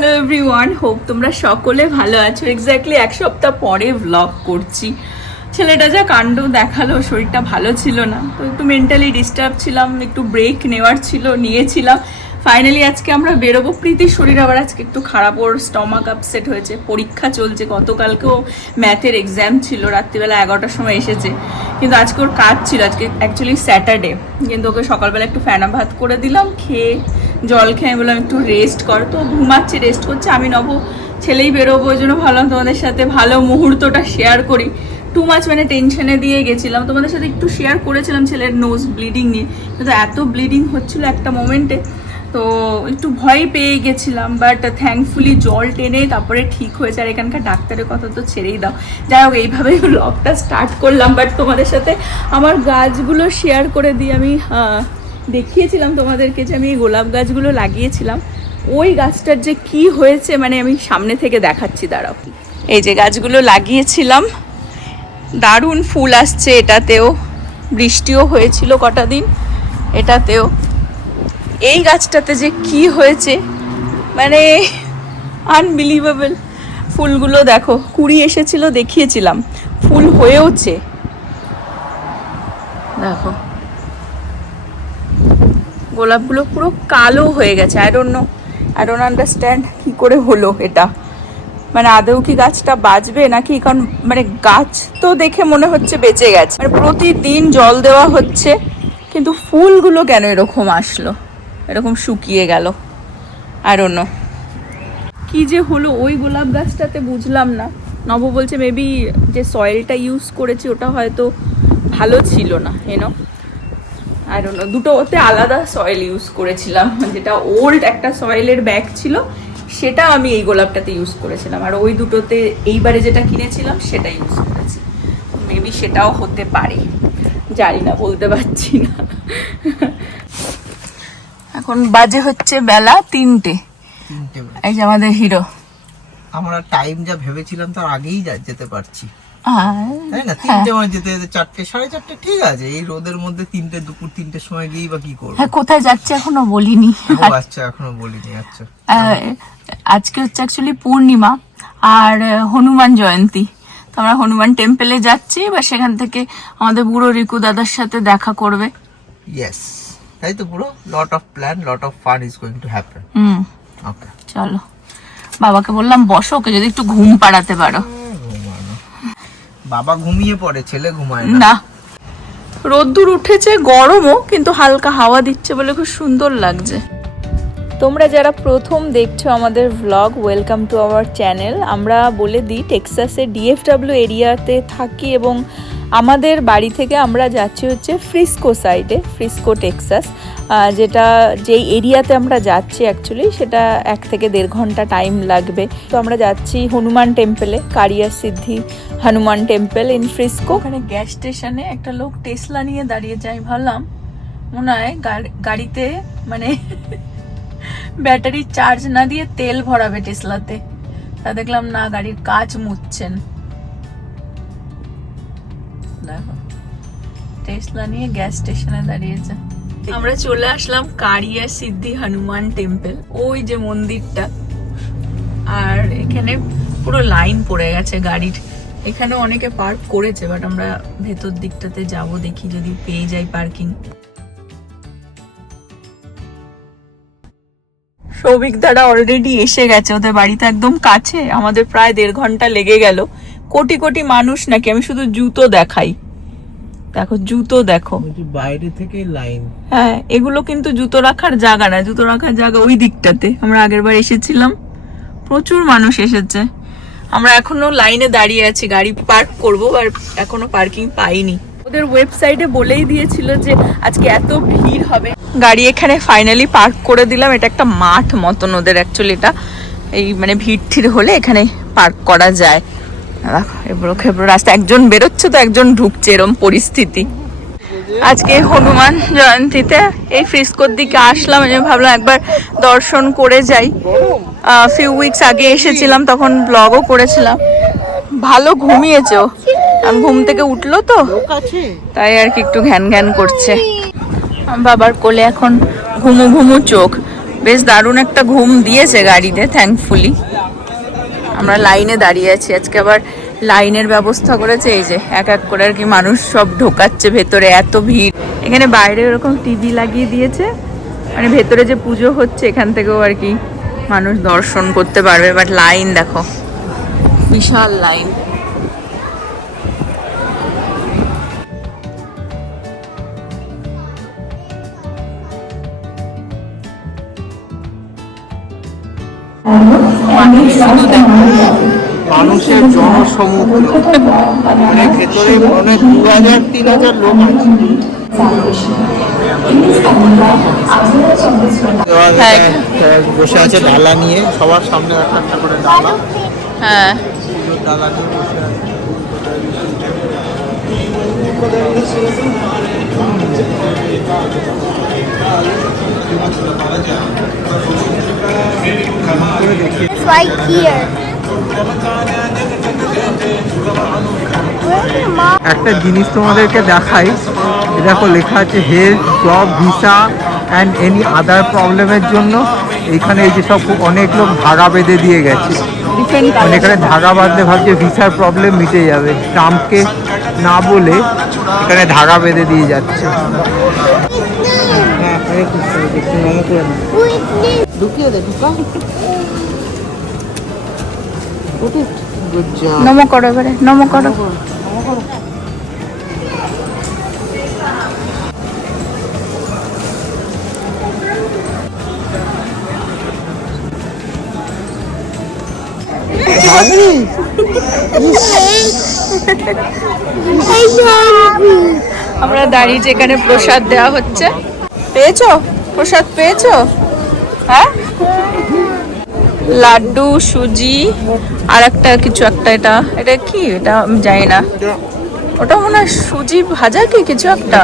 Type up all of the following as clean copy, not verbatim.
Hello everyone, hope তোমরা সকলে ভালো আছো। এক্স্যাক্টলি এক সপ্তাহ পরে ব্লগ করছি। ছেলেটা যা কাণ্ড দেখালো, শরীরটা ভালো ছিল না, তো একটু মেন্টালি ডিস্টার্ব ছিলাম, একটু ব্রেক নেওয়ার ছিল, নিয়েছিলাম। ফাইনালি আজকে আমরা বেরোবো। প্রীতির শরীর আবার আজকে একটু খারাপ, ওর স্টমাক আপসেট হয়েছে, পরীক্ষা চলছে। গতকালকেও ম্যাথের এক্সাম ছিল, রাত্রিবেলা 11টার সময় এসেছে, কিন্তু আজকে ওর কাজ ছিল। আজকে অ্যাকচুয়ালি স্যাটারডে, কিন্তু ওকে সকালবেলা একটু ফেনা ভাত করে দিলাম, খেয়ে জল খেয়ে বললাম একটু রেস্ট কর, তো ঘুমাচ্ছে, রেস্ট করছে। আমি নব ছেলেই বেরোবো, ওই জন্য ভাবলাম তোমাদের সাথে ভালো মুহূর্তটা শেয়ার করি। টু মাচ মানে টেনশনে দিয়ে গেছিলাম, তোমাদের সাথে একটু শেয়ার করেছিলাম ছেলের নোজ ব্লিডিং নিয়ে, কিন্তু এত ব্লিডিং হচ্ছিল একটা মোমেন্টে, তো একটু ভয় পেয়ে গেছিলাম। বাট থ্যাঙ্কফুলি জল টেনে তারপরে ঠিক হয়েছে। আর এখানকার ডাক্তারের কথা তো ছেড়েই দাও। যাই হোক, এইভাবেই ব্লগটা স্টার্ট করলাম। বাট তোমাদের সাথে আমার গাছগুলো শেয়ার করে দিই। আমি দেখিয়েছিলাম তোমাদেরকে যে আমি এই গোলাপ গাছগুলো লাগিয়েছিলাম, ওই গাছটার যে কি হয়েছে মানে আমি সামনে থেকে দেখাচ্ছি, দাঁড়াও। এই যে গাছগুলো লাগিয়েছিলাম, দারুণ ফুল আসছে। এটাতেও বৃষ্টিও হয়েছিল কটা দিন, এটাতেও। এই গাছটাতে যে কি হয়েছে মানে আনবিলিভেবল। ফুলগুলো দেখো, কুড়ি এসেছিল, দেখিয়েছিলাম, ফুল হয়েওছে, দেখো। গোলাপগুলো পুরো কালো হয়ে গেছে। আই ডোন্ট আন্ডারস্ট্যান্ড কি করে হলো এটা, মানে আদৌ কি গাছটা বাঁচবে নাকি? কারণ মানে গাছ তো দেখে মনে হচ্ছে বেঁচে গেছে, মানে প্রতিদিন জল দেওয়া হচ্ছে, কিন্তু ফুলগুলো কেন এরকম আসলো, এরকম শুকিয়ে গেল? আই ডোন্ট নো কি যে হলো ওই গোলাপ গাছটাতে, বুঝলাম না। নব বলছে মেবি যে সয়েলটা ইউজ করেছি ওটা হয়তো ভালো ছিল না, এনো আই ডোন্ট নো। দুটো ওতে আলাদা সয়েল ইউজ করেছিলাম, যেটা ওল্ড একটা সয়েলের ব্যাগ ছিল সেটা আমি এই গোলাপটাতে ইউজ করেছিলাম, আর ওই দুটোতে এইবারে যেটা কিনেছিলাম সেটা ইউজ করেছি। মেবি সেটাও হতে পারে, জানি না, বলতে পারছি না। এখন বাজে হচ্ছে বেলা 3টে। এই যে আমাদের হিরো। আমরা টাইম যা ভেবেছিলাম তার আগেই যেতে পারছি, তাই না? 3টে মানে যেতে যেতে 4টে 4:30 ঠিক আছে। এই রোদের মধ্যে 3টে, দুপুর 3টের সময় গিয়েই বা কি করবো? হ্যাঁ, কোথায় যাচ্ছে এখনো বলিনি। আচ্ছা, এখনো বলিনি। আচ্ছা, আজকে হচ্ছে অ্যাকচুয়ালি পূর্ণিমা আর হনুমান জয়ন্তী, তো আমরা হনুমান টেম্পলে যাচ্ছি, বা সেখান থেকে আমাদের বুড়ো রিকু দাদার সাথে দেখা করবে। ইয়েস, তাই তো। পুরো lot of plan, lot of fun is going to happen. Okay, চলো। বাবাকে বললাম বসো, ওকে যদি একটু ঘুম পাড়াতে পারো। বাবা ঘুমিয়ে পড়ে, ছেলে ঘুমায় না। রোদ্দুর উঠেছে, গরমও, কিন্তু হালকা হাওয়া দিচ্ছে বলে খুব সুন্দর লাগছে। তোমরা যারা প্রথম দেখছো আমাদের vlog, welcome to our channel. আমরা বলে দিই, টেক্সাসের ডিএফডব্লিউ এরিয়াতে থাকি, এবং আমাদের বাড়ি থেকে আমরা যাচ্ছি হচ্ছে ফ্রিস্কো সাইডে, ফ্রিস্কো টেক্সাস, যেটা যেই এরিয়াতে আমরা যাচ্ছি অ্যাকচুয়ালি সেটা 1 থেকে 1.5 ঘন্টা টাইম লাগবে। তো আমরা যাচ্ছি হনুমান টেম্পলে, কারিয়া সিদ্ধি হনুমান টেম্পল ইন ফ্রিস্কো। ওখানে গ্যাস স্টেশনে একটা লোক টেসলা নিয়ে দাঁড়িয়ে যায়, ভাবলাম মনে হয় গাড়িতে মানে ব্যাটারি চার্জ না দিয়ে তেল ভরাবে টেসলাতে, তা দেখলাম না, গাড়ির কাঁচ মুছছেন। দেখো, টেসলা নিয়ে গ্যাস স্টেশনে দাঁড়িয়েছে। আমরা চলে আসলাম কারিয়া সিদ্ধি হনুমান টেম্পল, ওই যে মন্দিরটা, আর এখানে পুরো লাইন পড়ে গেছে গাড়ির। এখানে অনেকে পার্ক করেছে, বাট আমরা ভেতর দিকটাতে যাব, দেখি যদি পেয়ে যাই পার্কিং। সৌভিক দাদা অলরেডি এসে গেছে, ওদের বাড়িতে একদম কাছে, আমাদের প্রায় 1.5 ঘন্টা লেগে গেল। কোটি কোটি মানুষ নাকি, আমি শুধু জুতো দেখাই, দেখো জুতো দেখো, বাইরে থেকে লাইন। হ্যাঁ, এগুলো কিন্তু জুতো রাখার জায়গা না, জুতো রাখার জায়গা ওই দিকটাতে। আমরা আগের বার এসেছিলাম, প্রচুর মানুষ এসেছে। আমরা এখনো লাইনে দাঁড়িয়ে আছি, গাড়ি পার্ক করবো, আর এখনো পার্কিং পাইনি। ওদের ওয়েবসাইটে বলেই দিয়েছিল যে আজকে এত ভিড় হবে। গাড়ি এখানে ফাইনালি পার্ক করে দিলাম। এটা একটা মাঠ মতন ওদের, অ্যাকচুয়ালি এটা এই মানে ভিড় ঠিড় হলে এখানে পার্ক করা যায়। দেখো এবড়ো খেবড়ো রাস্তা, একজন বেরোচ্ছে তো একজন ঢুকছে, এরকম পরিস্থিতি। আজকে হনুমান জয়ন্তীতে এই ফ্রিস্কোর দিকে আসলাম, ভাবলাম একবার দর্শন করে যাই। ফিউ উইকস আগে এসেছিলাম, তখন ব্লগও করেছিলাম। ভালো ঘুমিয়েছো, ঘুম থেকে উঠলো তো, তাই আর কি একটু ঘ্যান ঘ্যান করছে। বাবার কোলে এখন ঘুমু ঘুমু চোখ। বেশ দারুণ একটা ঘুম দিয়েছে গাড়িতে, থ্যাঙ্কফুলি। আমরা লাইনে দাঁড়িয়ে আছি, আজকে আবার লাইনের ব্যবস্থা করেছে। এই যে এক এক করে আর কি মানুষ সব ঢোকাচ্ছে ভেতরে, এত ভিড়। এখানে বাইরে এরকম টিভি লাগিয়ে দিয়েছে, মানে ভেতরে যে পুজো হচ্ছে এখান থেকেও আর কি মানুষ দর্শন করতে পারবে। বাট লাইন দেখো, বিশাল লাইন। মানুষের জনসমুদ্র, ভেতরে মনে 2000-3000 লোক বসে আছে ডালা নিয়ে, সবার সামনে একটা করে ডালা। হ্যাঁ, ডালা নিয়ে বসে আছে। It's right here. একটা জিনিস তোমাদেরকে দেখাই, দেখো লেখা আছে health, job, visa and any other প্রবলেমের জন্য এইখানে এই যে সব অনেক লোক ধাগা বেঁধে দিয়ে গেছে। মানে এখানে ধাগা বাঁধলে ভাবছে ভিসার প্রবলেম মিটে যাবে, ট্রাম্পকে না বলে এখানে ধাগা বেঁধে দিয়ে যাচ্ছে। নমো করো এবারে, নমো করো। আমরা দাঁড়িয়ে যেখানে প্রসাদ দেওয়া হচ্ছে। পেয়েছো প্রসাদ? পেয়েছো? হ্যাঁ, লাড্ডু, সুজি আর একটা কিছু একটা, এটা এটা কি, এটা আমি জানি না। ওটা মনে হয় সুজি ভাজা কি কিছু একটা,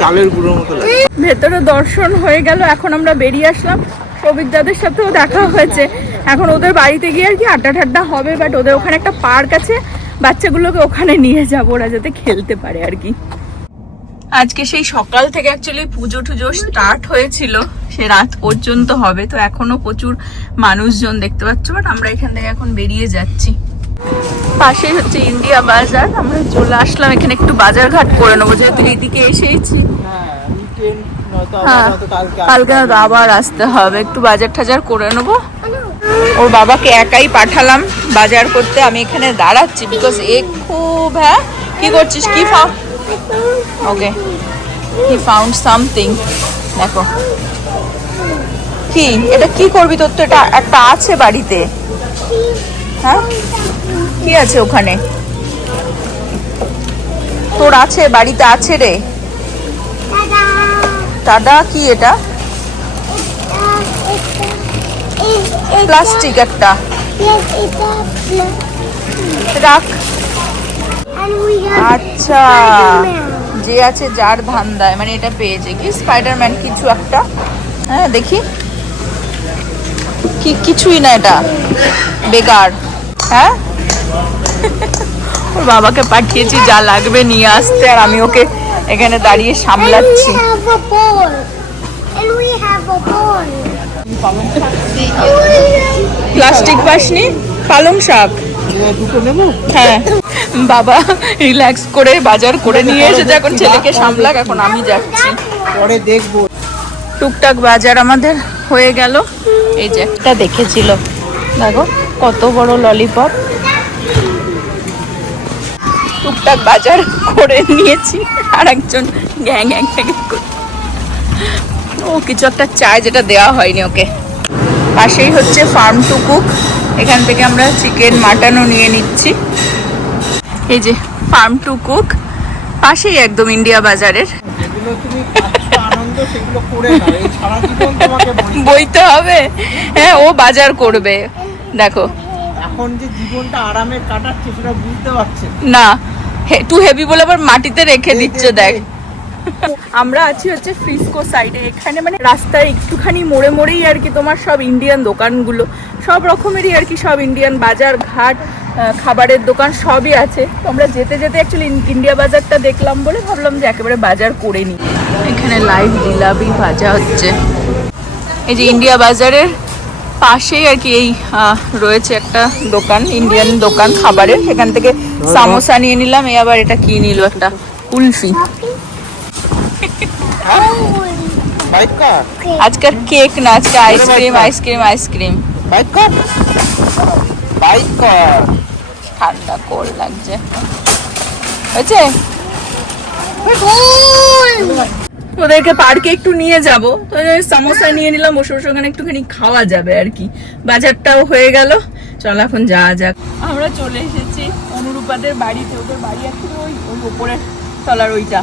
চালের গুঁড়োর মতো লাগে। ভেতরে দর্শন হয়ে গেল, এখন আমরা বেরিয়ে আসলাম। সৌভিকদাদের সাথেও দেখা হয়েছে। এখন ওদের বাড়িতে গিয়ে আর কি আড্ডা ঠাড্ডা হবে, বাট ওদের ওখানে একটা পার্ক আছে, বাচ্চাগুলোকে ওখানে নিয়ে যাবো, ওরা যাতে খেলতে পারে আর কি। আজকে সেই সকাল থেকে অ্যাকচুয়ালি পুজো টুজো স্টার্ট হয়েছিল, সে রাত পর্যন্ত হবে, তো এখনো প্রচুর মানুষজন দেখতে পাচ্ছ। বাট আমরা এখান থেকে এখন বেরিয়ে যাচ্ছি। পাশেই হচ্ছে ইন্ডিয়া বাজার, আমরা চলে আসলাম এখানে একটু বাজার ঘাট করে নেবো, যেহেতু এইদিকে এসেইছি। হ্যাঁ, কালকে হয়তো আবার আসতে হবে, একটু বাজার টাজার করে নেবো। ওর বাবাকে একাই পাঠালাম বাজার করতে, আমি এখানে দাঁড়াচ্ছি বিকজ এ খুব, হ্যাঁ কি করছিস, কি ওকে হি ফাউন্ড সামথিং। দেখো কি, এটা কি করবি? তোর তো এটা একটা আছে বাড়িতে। হ্যাঁ, কি আছে ওখানে? তোর আছে বাড়িতে, আছে রে। দাদা কি এটা? প্লাস্টিক একটা, রাখ। আচ্ছা, যে আছে যার ধান্দায়, মানে এটা পেয়েছে কি স্পাইডারম্যান কিছু একটা। হ্যাঁ দেখি, কি কিছুই না, এটা বেকার। হ্যাঁ, ওর বাবাকে পাঠিয়েছি যা লাগবে নিয়ে আসতে, আর আমি ওকে এখানে দাঁড়িয়ে সামলাচ্ছি। প্লাস্টিক পাসনি, পালং শাক। হ্যাঁ, বাবা রিল্যাক্স করে বাজার করে নিয়ে এসে এখন ছেলেকে সামলাক, এখন আমি যাচ্ছি পরে দেখবো। টুকটাক বাজার আমাদের হয়ে গেল। এই যে একটা দেখেছিল, দেখো কত বড় ললিপপ। টুকটাক বাজার করে নিয়েছি, আর একজন গ্যাং গ্যাং ও কিছু একটা চায় যেটা দেওয়া হয়নি ওকে। পাশেই হচ্ছে ফার্ম টু কুক, এখান থেকে আমরা চিকেন মাটনও নিয়ে নিচ্ছি। এই যে ফার্ম টু কুক, পাশেই একদম ইন্ডিয়া বাজারের। বইতে হবে, হ্যাঁ ও বাজার করবে। দেখো এখন যে জীবনটা আরামে কাটাচ্ছে সেটা বুঝতে পারছে না, টু হেভি বলে আবার মাটিতে রেখে দিচ্ছে। দেখ আমরা আছি হচ্ছে ফ্রিস্কো সাইডে, এখানে মানে রাস্তায় একটুখানি মোড়ে মোড়েই আর কি তোমার সব ইন্ডিয়ান দোকানগুলো, সব রকমেরই আর কি, সব ইন্ডিয়ান বাজার ঘাট, খাবারের দোকান সবই আছে। তো আমরা যেতে যেতে অ্যাকচুয়ালি ইন্ডিয়া বাজারটা দেখলাম বলে ভাবলাম যে একেবারে বাজার করে নিই। এখানে লাইভ জিলাপি ভাজা হচ্ছে। এই যে ইন্ডিয়া বাজারের পাশেই আর কি এই রয়েছে একটা দোকান, ইন্ডিয়ান দোকান খাবারের, সেখান থেকে সামোসা নিয়ে নিলাম। এই আবার এটা কি নিল, একটা কুলফি। আজকের কেক না, আজকে আইসক্রিম আইসক্রিম আইসক্রিম। ঠান্ডা কোল্ড লাগছে, হয়েছে। ওদেরকে পার্কে একটু নিয়ে যাব, তো সামোসা নিয়ে নিলাম, বসে বসে ওখানে একটুখানি খাওয়া যাবে আর কি। বাজারটাও হয়ে গেল, চল এখন যাওয়া যাক। আমরা চলে এসেছি অনুরূপাদের বাড়িতে। ওদের বাড়ি আছে ওই ওপরের তলার ওইটা।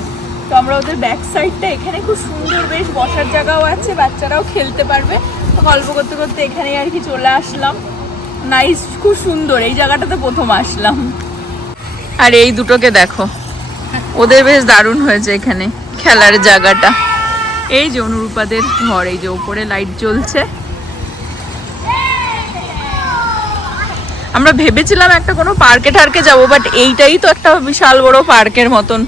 তো আমরা ওদের ব্যাক সাইডটা, এখানে খুব সুন্দর বেশ বসার জায়গাও আছে, বাচ্চারাও খেলতে পারবে। তো গল্প করতে করতে এখানেই আর কি চলে আসলাম। নাইস, খুব সুন্দর এই জায়গাটাতে প্রথম আসলাম। আর এই দুটোকে দেখো, ওদের বেশ দারুণ হয়েছে এখানে খেলার জায়গাটা। এই যে অনুরূপাদের ঘর, এই যে উপরে লাইট জ্বলছে। আমরা ভেবেছিলাম একটা কোনো পার্কে টার্কে যাবো, বাট এইটাই তো একটা বিশাল বড় পার্কের মতন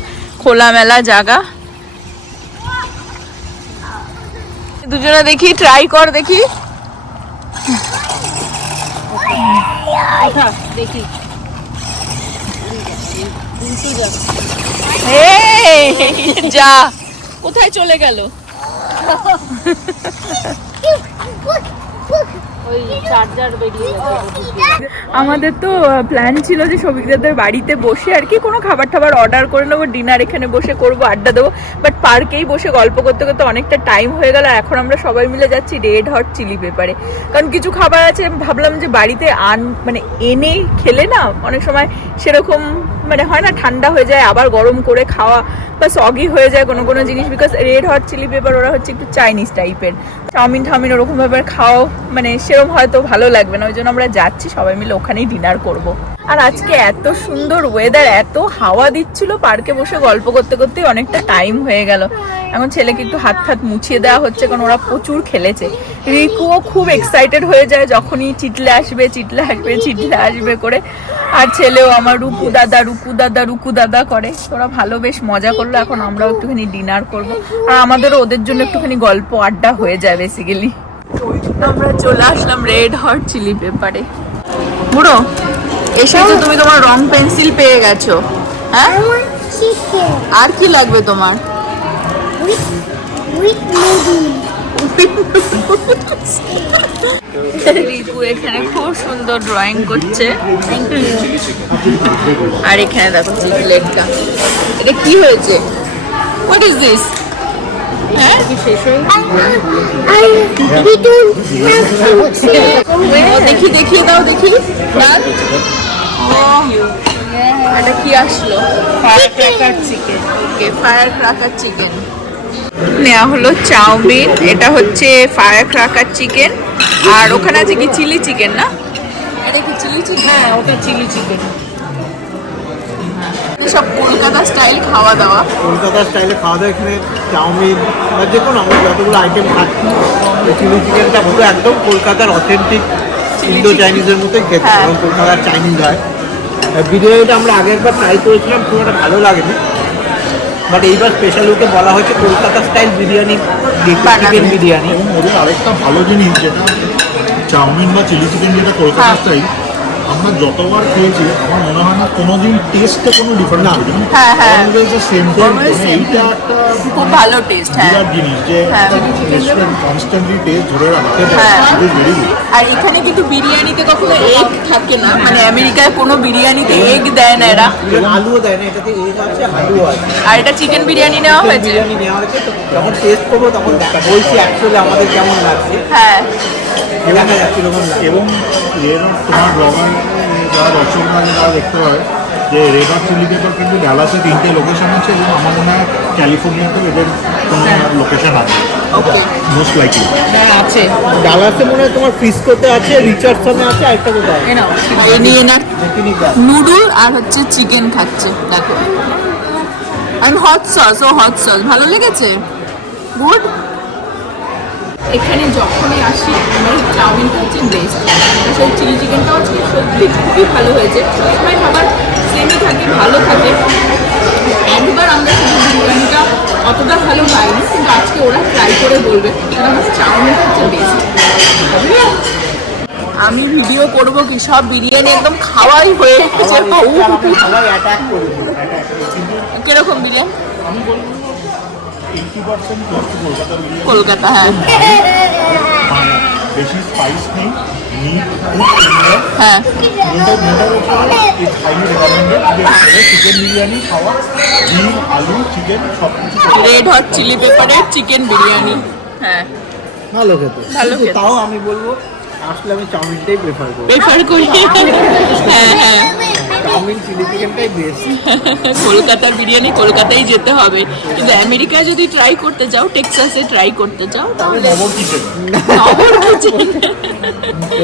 খোলামেলা জায়গা। দুজনে দেখি, ট্রাই কর দেখি। দেখি যা, কোথায় চলে গেল? আমাদের তো প্ল্যান ছিল যে সবিকদাদের বাড়িতে বসে আর কি কোনো খাবার টাবার অর্ডার করে নেবো, ডিনার এখানে বসে করব, আড্ডা দেবো। বাট পার্কেই বসে গল্প করতে করতে অনেকটা টাইম হয়ে গেল। এখন আমরা সবাই মিলে যাচ্ছি রেড হট চিলি পেপারে, কারণ কিছু খাবার আছে ভাবলাম যে বাড়িতে মানে এনে খেলে না অনেক সময় সেরকম মানে হয় না, ঠান্ডা হয়ে যায়, আবার গরম করে খাওয়া বা সগি হয়ে যায় কোনো কোনো জিনিস। Because red hot chilli pepper ওরা হচ্ছে একটু চাইনিজ টাইপের, চাউমিন ঠাউমিন ওরকম ভাবে খাওয়া মানে সেরকম হয়তো ভালো লাগবে না। ওই জন্য আমরা যাচ্ছি সবাই মিলে ওখানেই ডিনার করব। আর আজকে এত সুন্দর ওয়েদার, এত হাওয়া দিচ্ছিল, পার্কে বসে গল্প করতে করতে অনেকটা টাইম হয়ে গেল। এখন ছেলেকে একটু হাত হাত মুছিয়ে দেওয়া হচ্ছে, কারণ ওরা প্রচুর খেলেছে। রিকুও খুব এক্সাইটেড হয়ে যায় যখনই চিটলে আসবে চিটলে আসবে চিটলে আসবে করে। আর ছেলেও আমার রুকু দাদা রুকু দাদা রুকু দাদা করে। ওরা ভালো বেশ মজা করলো। এখন আমরাও একটুখানি ডিনার করব, আর আমাদেরও ওদের জন্য একটুখানি গল্প আড্ডা হয়ে যায় বেসিক্যালি। আমরা চলে আসলাম রেড হট চিলি পেপারে। বুড়ো এসেছো তুমি, তোমার রং পেন্সিল পেয়ে গেছো। হ্যাঁ, আর কি লাগবে তোমার? রিকু এখানে খুব সুন্দর ড্রয়িং করছে। আর এখানে দেখো চিকলেটটা, এটা কি হয়েছে? What is this? হ্যাঁ, দেখি দেখিয়ে দাও দেখি। এটা কি আসলো? Fire cracker chicken. Okay, fire cracker chicken নেওয়া হলো। চাউমিন, এটা হচ্ছে ফায়ার ক্র্যাকার চিকেন, আর ওখানে আছে কি চিলি চিকেন না? এটা কি চিলি চিকেন? হ্যাঁ, ওটা চিলি চিকেন। সব কলকাতা স্টাইল খাওয়া দাওয়া, কলকাতা স্টাইলে খাওয়া দাওয়া। এখানে চাউমিন বা যে কোনো আমরা যতগুলো আইটেম খাচ্ছি, চিলি চিকেনটা পুরো একদম কলকাতার অথেন্টিক ইন্দো চাইনিজের মতোই খেতে, এবং কলকাতার চাইনিজ হয়। বিরিয়ানিটা আমরা আগের বার ট্রাই করেছিলাম, খুব একটা ভালো লাগেনি, বাট এইবার স্পেশাল ওকে বলা হয়েছে কলকাতা স্টাইল বিরিয়ানি, চিকেন বিরিয়ানি। এবং ওদের আরেকটা ভালো জিনিস, যেটা চাউমিন বা চিলি চিকেন যেটা কলকাতা স্টাইল, আমরা যতবার খেয়েছি আমার মনে হয় না কোনোদিন টেস্টে কোনো ডিফারেন্স হবে না। সেম এইটা একটা খুব ভালো টেস্ট। হ্যাঁ, বিরাট জিনিস যে রেস্টুরেন্ট কনস্ট্যান্টলি টেস্ট ধরে রাখতে পারে, ইট ইজ ভেরি গুড। আর এখানে কিন্তু বিরিয়ানিতে কখনো এগ থাকে না, মানে আমেরিকায় কোনো বিরিয়ানিতে এগ দেয় না এরা, আলুও দেয় না, এটাতে এগ আছে, আলুও আছে। আর এটা চিকেন বিরিয়ানি নেওয়া হয়েছে। বিরিয়ানি নেওয়া হয়েছে, তো যখন টেস্ট করবো তখন বলছি অ্যাকচুয়ালি আমাদের কেমন লাগছে। হ্যাঁ, দেখা যাচ্ছে কিরকম লাগে। এবং তোমার ব্লগার যারা দর্শকরা আছে তারা দেখতে পাবে যে রেড হট চিলি পেপার কিন্তু ডালাসে 3টে লোকেশন আছে, এবং আমার মনে হয় ক্যালিফোর্নিয়াতেও এদের কোনো লোকেশন আছে মোস্ট লাইকলি। হ্যাঁ আছে। ডালাসে মনে হয় তোমার ফ্রিস্কোতে আছে, রিচার্ডসনে আছে, আরেকটা কোথায়? এই নিয়ে না নুডল আর হচ্ছে চিকেন খাচ্ছে দেখো। আর হট সস, ও হট সস ভালো লেগেছে, গুড। এখানে যখনই আসি আমার চাউমিনটা হচ্ছে বেস্ট, সেই চিলি চিকেনটাও হচ্ছে সত্যি খুবই ভালো হয়েছে। সবসময় খাবার সেমই থাকে, ভালো থাকে। একবার আমরা শুধু বিরিয়ানিটা অতটা ভালো পাইনি, কিন্তু আজকে ওরা ট্রাই করে বলবে, কারণ আমার চাউমিনটা হচ্ছে বেস্ট। আমি ভিডিও করব কি, সব বিরিয়ানি একদম খাওয়াই হয়ে গেছে। সবাই অ্যাটাক করবে, কিরকম বিরিয়ানি? আমি বলবো 80% কলকাতা বিরিয়ানি। কলকাতা, হ্যাঁ মানে বেশি স্পাইস নেই, মিট খুব সুন্দর। হ্যাঁ মোটার উপরে it's highly recommended chicken biryani খাওয়া, ডিম আলু চিকেন সব কিছু। রেড হট চিলি পেপারের চিকেন বিরিয়ানি, হ্যাঁ ভালো খেতে, ভালো খেতে। তাও আমি বলবো আসলে আমি চাউমিনটাই প্রেফার করি। প্রেফার করি, হ্যাঁ হ্যাঁ। চাউমিন চিলি চিকেনটাই বেশি। কলকাতার বিরিয়ানি কলকাতায় যেতে হবে, কিন্তু আমেরিকায় যদি ট্রাই করতে চাও, টেক্সাসে ট্রাই করতে চাও, তাহলে নগর কিচেন। নগর কিচেন।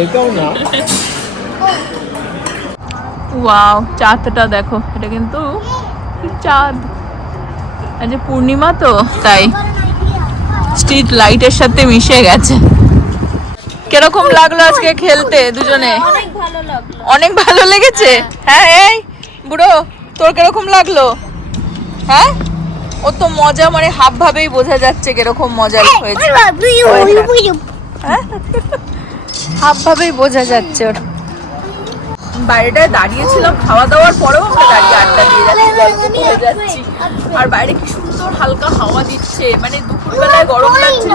এটাও না। ওয়াও, চাঁদটা দেখো, এটা কিন্তু চাঁদ, আজ পূর্ণিমা তো তাই স্ট্রিট লাইটের সাথে মিশে গেছে। কিরকম লাগলো আজকে খেলতে দুজনে? অনেক ভালো লাগলো। অনেক ভালো লেগেছে, হ্যাঁ। এই বুড়ো, তোর কিরকম লাগলো? হ্যাঁ, ও তো মজা মানে হাব ভাবেই বোঝা যাচ্ছে কিরকম মজা হয়েছে, হ্যাঁ হাব ভাবেই বোঝা যাচ্ছে ওর। বাইরেটায় দাঁড়িয়েছিলাম, খাওয়া দাওয়ার পরেও আমরা দাঁড়িয়ে আড্ডা দিয়ে যাচ্ছি, গল্প করে যাচ্ছি। আর বাইরে কি সুন্দর হালকা হাওয়া দিচ্ছে, মানে দুপুরবেলায় গরম লাগছিল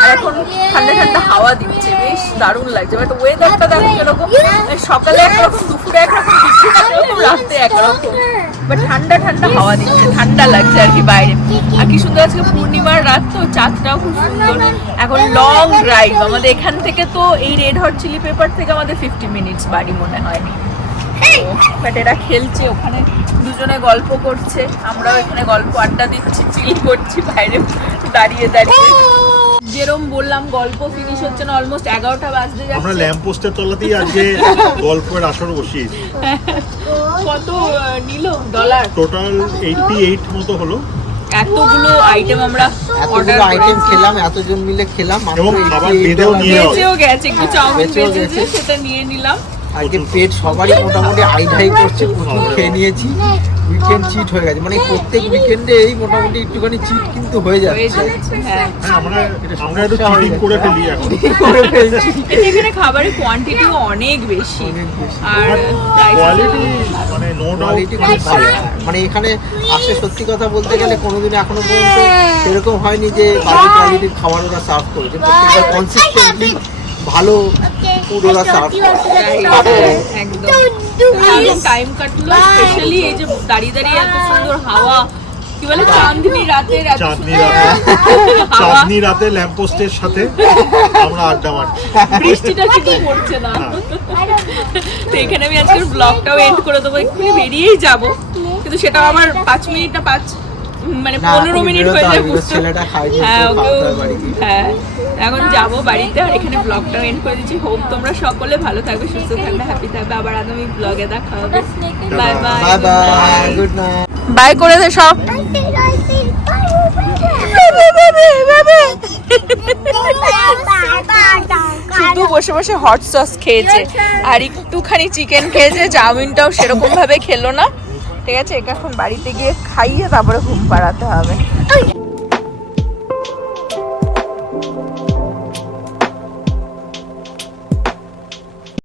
আর এখন ঠান্ডা ঠান্ডা হাওয়া দিচ্ছে, বেশ দারুণ লাগছে। বাট ওয়েদারটা দেখো কিরকম, সকালে একরকম, দুপুরে একরকম, বিকেলে একরকম, রাতে একরকম, বাট ঠান্ডা ঠান্ডা হাওয়া দিচ্ছে, ঠান্ডা লাগছে আর কি বাইরে। আর কি সুন্দর আজকে পূর্ণিমার রাত তো, চাঁদটাও খুব সুন্দর। এখন লং ড্রাইভ আমাদের এখান থেকে, তো এই রেড হট চিলি পেপার থেকে আমাদের 50 মিনিটস বাড়ি মনে হয়। বাট এরা খেলছে ওখানে, দুজনে গল্প করছে, আমরাও এখানে গল্প আড্ডা দিচ্ছি, চিল করছি বাইরে দাঁড়িয়ে দাঁড়িয়ে। যেরকম বললাম, গল্প ফিনিশ হচ্ছে না, অলমোস্ট 11টা বাজতে আমরা যাচ্ছে। ল্যাম্প পোস্টের তলাতেই আজকে গল্পের আসর বসিয়েছি। কত নিল ডলার? টোটাল 88 মতো হলো, এতগুলো আইটেম আমরা অর্ডার এতগুলো আইটেম করেছি। খেলাম, এতজন মিলে খেলাম, মাত্র এবং খাবার 88 বেঁধেও টাকা। নিয়ে বেঁচেও গেছে, একটু চাউমিন বেঁচেও বেঁচেছে, গেছে। সেটা নিয়ে নিলাম। আজকে পেট সবারই মোটামুটি আইঢাই করছে, প্রচুর খেয়ে নিয়েছি। উইকেন্ড চিট হয়ে গেছে, মানে প্রত্যেক উইকেন্ডে এই মোটামুটি একটুখানি চিট কিন্তু হয়ে হয়ে যাচ্ছে। যাচ্ছে, হ্যাঁ। হ্যাঁ আমরা একটু চিটিং করে ফেলি এখন। করে ফেলছি। এখানে খাবারের কোয়ান্টিটিও অনেক বেশি, অনেক বেশি। আর price কোয়ালিটি মানে নো ডাউট কোয়ালিটি খুব ভালো। মানে এখানে আসলে সত্যি কথা বলতে গেলে কোনোদিন এখনো পর্যন্ত সেরকম হয়নি যে বাজে কোয়ালিটির খাবার ওরা সার্ভ করেছে। প্রত্যেকটা কনসিস্টেন্টলি ভালো ফুড ওরা সার্ভ করে। একদম টাইম কাটলো, স্পেশালি এই যে দাঁড়িয়ে দাঁড়িয়ে এত সুন্দর হাওয়া, কি বলে চাঁদনি রাতের এত চাঁদনি সুন্দর রাতে, হাওয়া, চাঁদনি রাতে ল্যাম্প পোস্টের সাথে আমরা আড্ডা মারছি। বৃষ্টিটা কিন্তু পড়ছে না। তো এখানে আমি আজকের ব্লগটাও এন্ড করে দেবো, এক্ষুনি বেরিয়েই যাব, কিন্তু সেটাও আমার 5 মিনিট না 5 মানে না, 15 এখন মিনিট বেরোতে হয়ে যায় হবে, বুঝতে। ছেলেটা খাইনি, হ্যাঁ তো ওকেও, খাওয়াতে হবে বাড়িতে। হ্যাঁ এখন যাব বাড়িতে। আর এখানে ব্লগটাও এন্ড করে দিচ্ছি। হোপ তোমরা সকলে ভালো থাকবে, সুস্থ থাকবে, হ্যাপি থাকবে। আবার আগামী ব্লগে দেখা হবে। Bye bye, bye bye, good night. Bye করে দে সব। শুধু বসে বসে হট সস খেয়েছে আর একটুখানি চিকেন খেয়েছে, চাউমিনটাও সেরকম ভাবে খেলো না। ঠিক আছে, একে এখন বাড়িতে গিয়ে খাইয়ে তারপরে ঘুম পাড়াতে হবে।